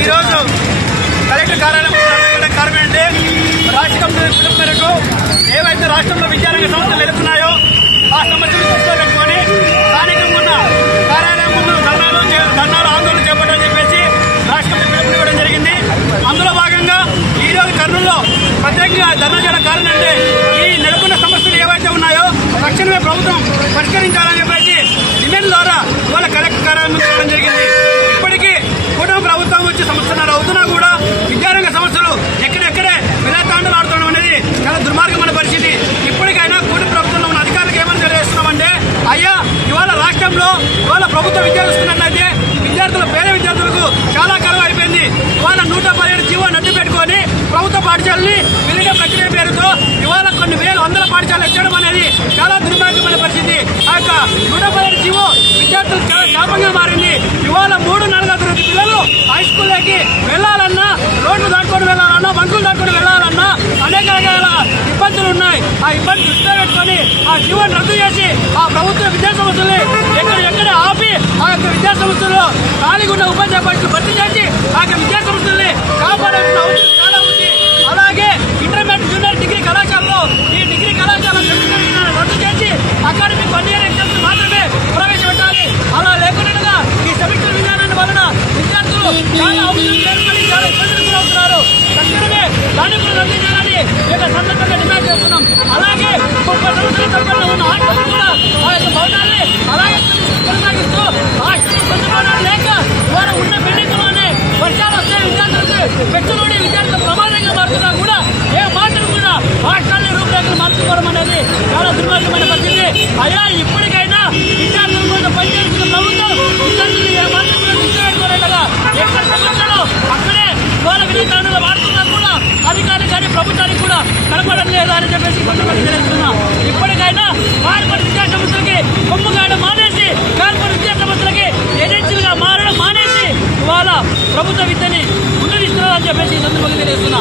ఈరోజు కలెక్టర్ కార్యాలయం కారణం ఏంటి? రాష్ట్ర కమిటీ పిలుపు మేరకు ఏవైతే రాష్ట్రంలో విద్యారంగ సంస్థలు నెలకొన్నాయో ఆ సమస్యలు దృష్టిలో పెట్టుకొని స్థానికంగా ఉన్న కార్యాలయం ముందు ధర్నాలు ఆందోళన చేపట్టాలని చెప్పేసి రాష్ట్ర కమిటీ పిలుపు ఇవ్వడం జరిగింది. అందులో భాగంగా ఈరోజు కర్నూలులో ప్రత్యేకంగా ధర్నా చేయడం కారణం అంటే ఈ నెలకొన్న సమస్యలు ఏవైతే ఉన్నాయో తక్షణమే ప్రభుత్వం పరిష్కరించాలని చెప్పేసి డిమాండ్ ద్వారా ఇవాళ కలెక్టర్ కార్యాలయం ఇవ్వడం జరిగింది. ఇప్పటికీ కూటమి ప్రభుత్వం వచ్చి సంవత్సరాలు అవుతున్నా కూడా విద్యారంగ సమస్యలు ఎక్కడెక్కడే విలాతాండలు ఆడుకోవడం అనేది చాలా దుర్మార్గమైన పరిస్థితి. ఇప్పటికైనా కూటమి ప్రభుత్వంలో ఉన్న అధికారులకు ఏమని తెలియజేస్తున్నామంటే, అయ్యా ఇవాళ రాష్ట్రంలో ఇవాళ ప్రభుత్వ విద్యలు ఇస్తున్నట్లయితే విద్యార్థులు పేద విద్యార్థులకు చాలా కరువు అయిపోయింది. ఇవాళ 117 జీవో నడ్డు పెట్టుకొని ప్రభుత్వ పాఠశాలని విలీన ప్రక్రియ పేరుతో ఇవాళ కొన్ని వందల పాఠశాలలు ఇచ్చడం అనేది చాలా దుర్మార్గమైన పరిస్థితి. ఆ యొక్క 117 జీవో విద్యార్థులు చాలా శాపంగా మారింది. ఇవాళ 3-4 తరగతి పిల్లలు హై స్కూల్లోకి వెళ్లాలన్నా, రోడ్లు దాటుకొని వెళ్లాలన్నా, బంకులు దాటుకొని వెళ్లాలన్నా అనేక రకాల ఇబ్బందులు ఉన్నాయి. ఆ ఇబ్బంది దృష్టిలో పెట్టుకొని ఆ జీవోని రద్దు చేసి ఆ ప్రభుత్వ విద్యా సంస్థల్ని ఎక్కడ ఆపి ఆ యొక్క విద్యా సంస్థల్లో ఖాళీగా ఉన్న ఉపాధ్యాయులు భర్తీ చేసి ఆ యొక్క విద్యా సంస్థల్ని కాపాడాల్సిన అవసరం చాలా ఉంది. అలాగే ఇంటర్మీడియట్ జూనియర్ డిగ్రీ కళాశాలలో ఈ డిగ్రీ కళాశాల రద్దు చేసి అకాడమిక్ 1 ఇయర్ ఎగ్జామ్స్ మాత్రమే ప్రవేశపెట్టాలి. అలా లేకుండా ఈ సెమిస్టర్ విధానాన్ని వలన విద్యార్థులు చాలా అవసరం లేని చాలా ఇబ్బందులు గురవుతున్నారు. తక్షణమే దాన్ని కూడా రద్దు చేయాలని ఈ సందర్భంగా డిమాండ్ చేస్తున్నాం. అలాగే 30 సంవత్సరాల తరబడి ఉన్న హాస్టల్ కూడా ఆ యొక్క భవనాన్ని అలాగే కొనసాగిస్తూ హాస్టల్ సొంత భవనాలు లేక వారు ఉన్న బిల్డింగ్లోనే వర్షాలు వస్తే విద్యార్థులకు పెట్టుబడి విద్యార్థులు ప్రమాదంగా మారుతున్నా కూడా ఏ మాత్రం కూడా హాస్టల్ రూపురేఖలు మార్చుకోవడం అనేది చాలా దుర్మార్గమైన పరిస్థితి. అయ్యా ఇప్పటికైనా విద్యార్థుల కోసం పనిచేస్తున్న ప్రభుత్వం విద్యార్థులు ఏ మాత్రం కూడా దృష్టిపెట్టుకోలేగా ఎక్కడ సమస్యలు అక్కడే ఇవాళ విలీతాండలు వాడుతున్నా కూడా అధికారులు కానీ ప్రభుత్వానికి కూడా కనపడడం లేదా అని చెప్పేసి కొంతమంది తెలుస్తున్నాం. ఇప్పటికైనా కార్పొరేట్ విద్యా సంస్థలకి కొమ్ముగాయడం మానేసి కార్పొరేట్ విద్యా సంస్థలకి ఏజెన్సీలుగా మారడం మానేసి ఇవాళ ప్రభుత్వ విద్యని ఉన్నదిస్తున్నారని చెప్పేసి ఈ సందర్భంగా తెలియజేస్తున్నా.